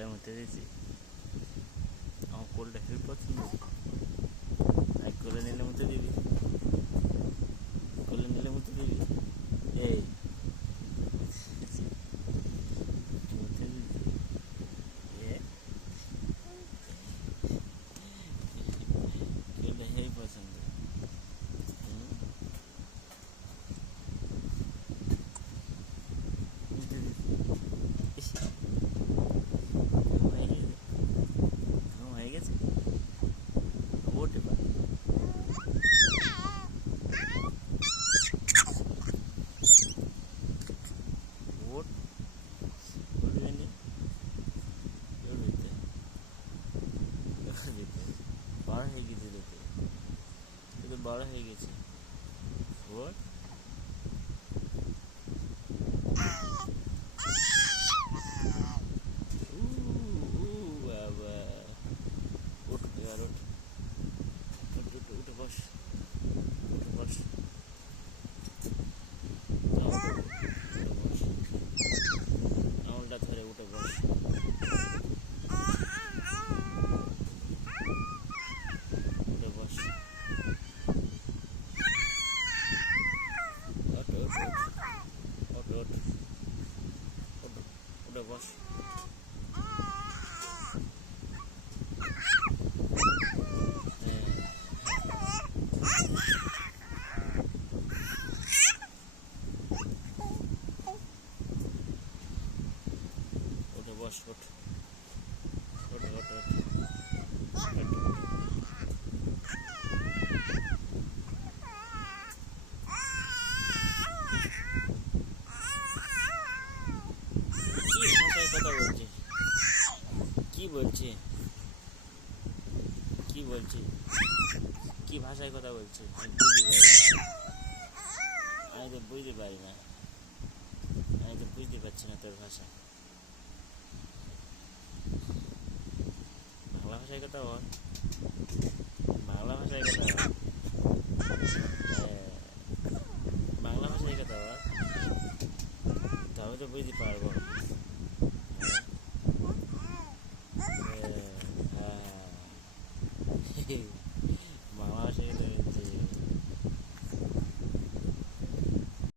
কোলে মুতে দিয়েছি। আমার কোলটা হেভি পছন্দ। আর কোলে নিলে মুতে দিবি, কোলে নিলে মুতে দিবি। এই মুতে দিবি। কোলটা হেভি পছন্দ। মুতে দিবি। হয়ে গেছে, ওঠ এবার। ওঠ, উঠবে নি, উঠবে বড় হয়ে গেছে দেখে, কিন্তু বড় হয়ে গেছে। ওঠ, বাবা ওঠ এবার, ওঠ, উঠে বস, উঠে বস, আঙুলটা ধরে উঠে বস। উঠে বস, ওঠ, ওঠ, ওঠ, ওঠ, ওঠ, উঠে বস। উঠে বস, ওঠ, ওঠ, ওঠ, ওঠ, কি ভাষায় কথা বলছে? কি বলছে? কি বলছে? কি ভাষায় কথা বলছে? আমি বুঝতে পারি না। আমি তো বুঝতে পারছি না তোর ভাষা। বাংলা ভাষায় কথা বল, বাংলা ভাষায় কথা বল।